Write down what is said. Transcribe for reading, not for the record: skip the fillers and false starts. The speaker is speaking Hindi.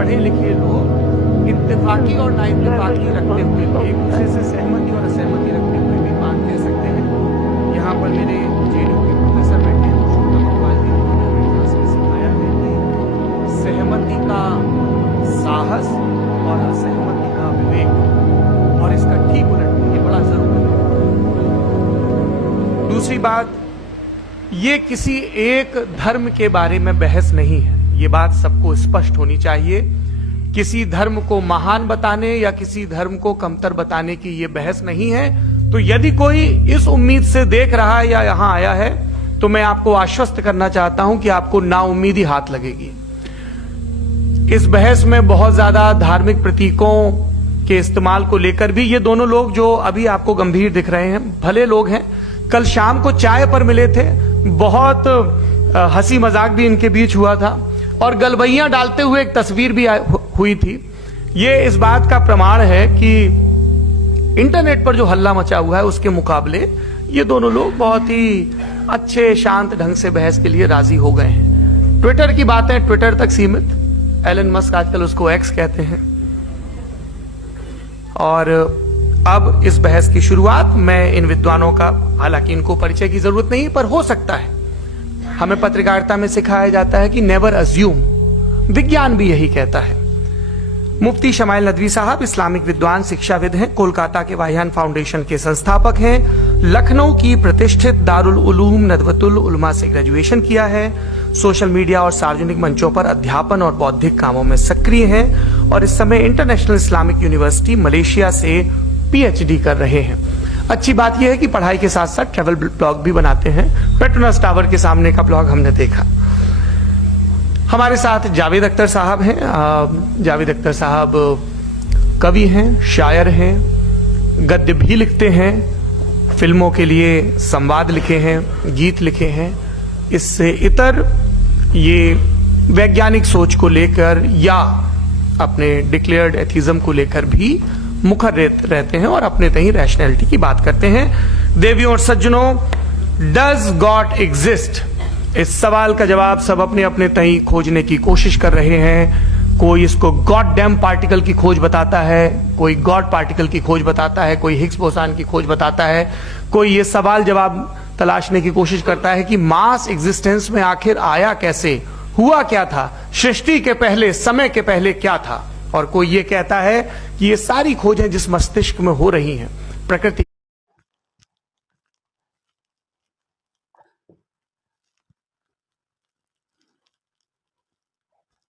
पढ़े लिखे लोग इत्तेफाकी और ना इत्तेफाकी रखते हुए एक दूसरे से सहमति और असहमति रखते हुए भी बात कह सकते हैं। यहाँ पर मेरे जेडीयू के प्रोफेसर बैठे हैं, पुरुषोत्तम अग्रवाल जी ने क्लास में सिखाया है कि सहमति का साहस और असहमति का विवेक, और इसका ठीक उलट ये बड़ा जरूरी है। दूसरी बात, ये किसी एक धर्म के बारे में बहस नहीं है, ये बात सबको स्पष्ट होनी चाहिए। किसी धर्म को महान बताने या किसी धर्म को कमतर बताने की ये बहस नहीं है। तो यदि कोई इस उम्मीद से देख रहा है या यहां आया है, तो मैं आपको आश्वस्त करना चाहता हूं कि आपको नाउम्मीदी हाथ लगेगी। इस बहस में बहुत ज्यादा धार्मिक प्रतीकों के इस्तेमाल को लेकर भी ये दोनों लोग जो अभी आपको गंभीर दिख रहे हैं, भले लोग हैं, कल शाम को चाय पर मिले थे, बहुत हंसी मजाक भी इनके बीच हुआ था और गलबैयां डालते हुए एक तस्वीर भी हुई थी। ये इस बात का प्रमाण है कि इंटरनेट पर जो हल्ला मचा हुआ है उसके मुकाबले ये दोनों लोग बहुत ही अच्छे शांत ढंग से बहस के लिए राजी हो गए हैं। ट्विटर की बात है ट्विटर तक सीमित, एलन मस्क आजकल उसको एक्स कहते हैं। और अब इस बहस की शुरुआत मैं इन विद्वानों का, हालांकि इनको परिचय की जरूरत नहीं, पर हो सकता है। हमें पत्रकारिता में सिखाया जाता है कि नेवर अज्यूम, विज्ञान भी यही कहता है। मुफ्ती शमाइल नदवी साहब इस्लामिक विद्वान, शिक्षाविद हैं, कोलकाता के वाहियान फाउंडेशन के संस्थापक हैं, लखनऊ की प्रतिष्ठित दारुल उलूम नदवतुल उलमा से ग्रेजुएशन किया है, सोशल मीडिया और सार्वजनिक मंचों पर अध्यापन और बौद्धिक कामों में सक्रिय हैं और इस समय इंटरनेशनल इस्लामिक यूनिवर्सिटी मलेशिया से पीएचडी कर रहे हैं। अच्छी बात यह है कि पढ़ाई के साथ साथ ट्रैवल ब्लॉग भी बनाते हैं। पेट्रोनास टावर के सामने का ब्लॉग हमने देखा। हमारे साथ जावेद अख्तर साहब हैं। जावेद अख्तर साहब कवि हैं, शायर हैं, गद्य भी लिखते हैं, फिल्मों के लिए संवाद लिखे हैं, गीत लिखे हैं। इससे इतर ये वैज्ञानिक सोच को लेकर या अपने डिक्लेयर्ड एथिज्म को लेकर भी मुखर रहते हैं और अपने तहीं रैशनैलिटी की बात करते हैं। देवियों और सज्जनों, डज गॉड एग्जिस्ट? इस सवाल का जवाब सब अपने अपने तहीं खोजने की कोशिश कर रहे हैं। कोई इसको गॉड डैम पार्टिकल की खोज बताता है, कोई गॉड पार्टिकल की खोज बताता है, कोई हिग्स बोसान की खोज बताता है, कोई ये सवाल जवाब तलाशने की कोशिश करता है कि मास एग्जिस्टेंस में आखिर आया कैसे, हुआ क्या था, सृष्टि के पहले, समय के पहले क्या था। और कोई ये कहता है कि ये सारी खोजें जिस मस्तिष्क में हो रही हैं प्रकृति